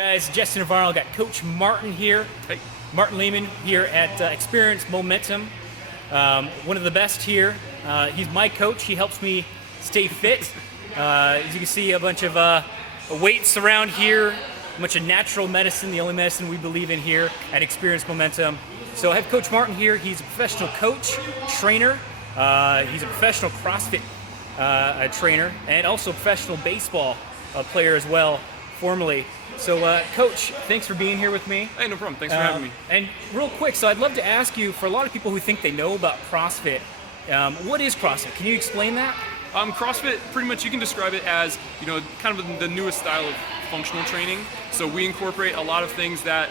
Guys, Justin Navarro, got Coach Martin here. Hey. Martin Lehman here at Experience Momentum. One of the best here. He's my coach. He helps me stay fit. As you can see, a bunch of weights around here, a bunch of natural medicine, the only medicine we believe in here at Experience Momentum. So I have Coach Martin here. He's a professional coach, trainer. He's a professional CrossFit trainer, and also a professional baseball player as well, formerly. So, Coach, thanks for being here with me. Hey, no problem. Thanks for having me. And real quick, so I'd love to ask you, for a lot of people who think they know about CrossFit, what is CrossFit? Can you explain that? CrossFit, pretty much you can describe it as, kind of the newest style of functional training. So we incorporate a lot of things that,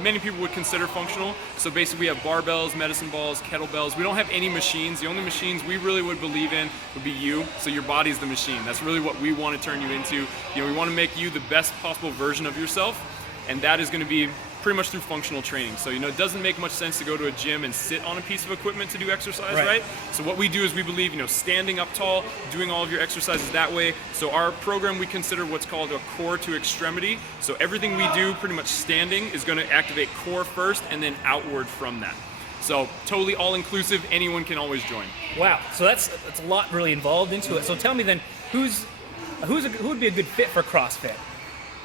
many people would consider functional. So basically we have barbells, medicine balls, kettlebells. We don't have any machines. The only machines we really would believe in would be you. So your body's the machine. That's really what we want to turn you into. We want to make you the best possible version of yourself. And that is going to be pretty much through functional training. So, it doesn't make much sense to go to a gym and sit on a piece of equipment to do exercise, right? So what we do is we believe, standing up tall, doing all of your exercises that way. So our program, we consider what's called a core to extremity. So everything we do pretty much standing is going to activate core first and then outward from that. So totally all-inclusive, anyone can always join. Wow, so that's a lot really involved into it. So tell me then, who would be a good fit for CrossFit?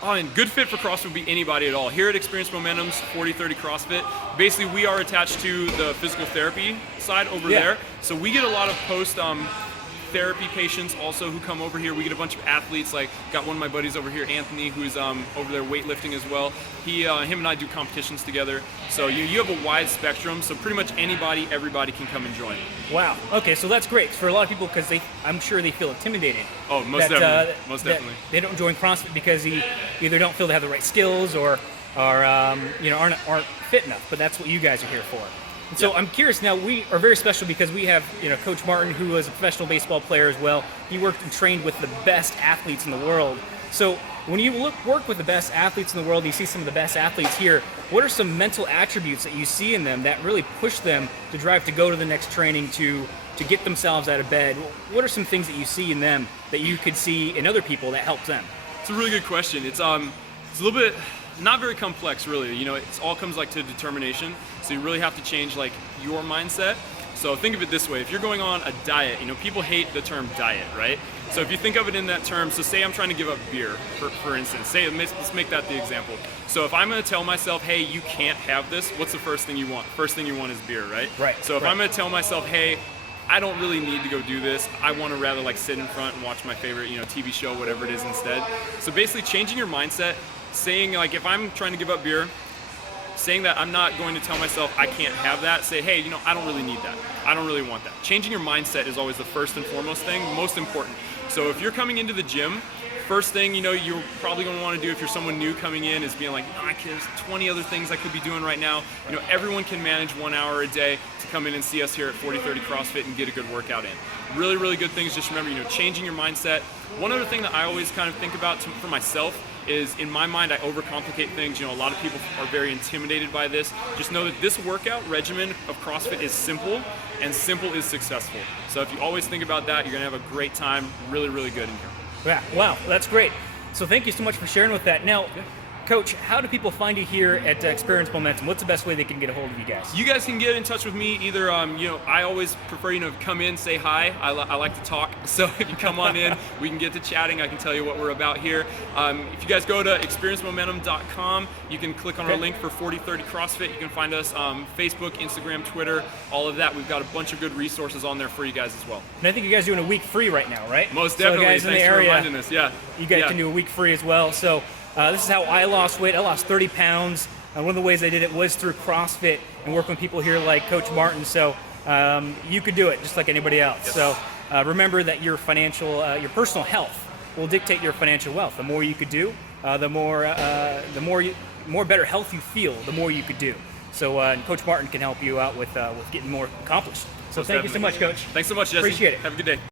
And good fit for CrossFit would be anybody at all. Here at Experience Momentum's 40/30 CrossFit, basically we are attached to the physical therapy side over there. So we get a lot of post-therapy patients also who come over here. We get a bunch of athletes, like got one of my buddies over here, Anthony, who's over there weightlifting as well. Him and I do competitions together. So you have a wide spectrum, so pretty much anybody, everybody can come and join. Wow, okay, so that's great for a lot of people because I'm sure they feel intimidated. Oh, most definitely, most definitely. They don't join CrossFit because either don't feel they have the right skills or aren't fit enough, but that's what you guys are here for. And so I'm curious now, we are very special because we have Coach Martin, who was a professional baseball player as well. He worked and trained with the best athletes in the world. So when you work with the best athletes in the world, you see some of the best athletes here, what are some mental attributes that you see in them that really push them to drive to go to the next training, to get themselves out of bed? What are some things that you see in them that you could see in other people that helps them? It's a really good question. It's a little bit not very complex, really. It all comes to determination. So you really have to change your mindset. So think of it this way: if you're going on a diet, people hate the term diet, right? So if you think of it in that term, so say I'm trying to give up beer, for instance. Let's make that the example. So if I'm going to tell myself, hey, you can't have this, what's the first thing you want? First thing you want is beer, right? Right. So if I'm going to tell myself, hey, I don't really need to go do this. I want to rather sit in front and watch my favorite, TV show, whatever it is instead. So basically changing your mindset, saying if I'm trying to give up beer, saying that I'm not going to tell myself I can't have that, say, hey, I don't really need that. I don't really want that. Changing your mindset is always the first and foremost thing, most important. So if you're coming into the gym, first thing you're probably going to want to do if you're someone new coming in is being there's 20 other things I could be doing right now. Everyone can manage 1 hour a day to come in and see us here at 40/30 CrossFit and get a good workout in. Really, really good things. Just remember, changing your mindset. One other thing that I always kind of think about for myself is, in my mind, I overcomplicate things. A lot of people are very intimidated by this. Just know that this workout regimen of CrossFit is simple, and simple is successful. So if you always think about that, you're going to have a great time. Really, really good in here. Yeah, wow, that's great. So thank you so much for sharing with that. Now, Coach, how do people find you here at Experience Momentum? What's the best way they can get a hold of you guys? You guys can get in touch with me either, I always prefer, come in, say hi. I like to talk. So if you come on in, we can get to chatting. I can tell you what we're about here. If you guys go to experiencemomentum.com, you can click on our link for 40/30 CrossFit. You can find us Facebook, Instagram, Twitter, all of that. We've got a bunch of good resources on there for you guys as well. And I think you guys are doing a week free right now, right? Most definitely. So guys Thanks in the for area, reminding us. Yeah. You guys can do a week free as well. So this is how I lost weight. I lost 30 pounds. One of the ways I did it was through CrossFit and working with people here like Coach Martin. So you could do it just like anybody else. Yes. So remember that your personal health will dictate your financial wealth. The more you could do, the more better health you feel, the more you could do. So Coach Martin can help you out with getting more accomplished. So thank you so much, Coach. Thanks so much, Jesse. Appreciate it. Have a good day.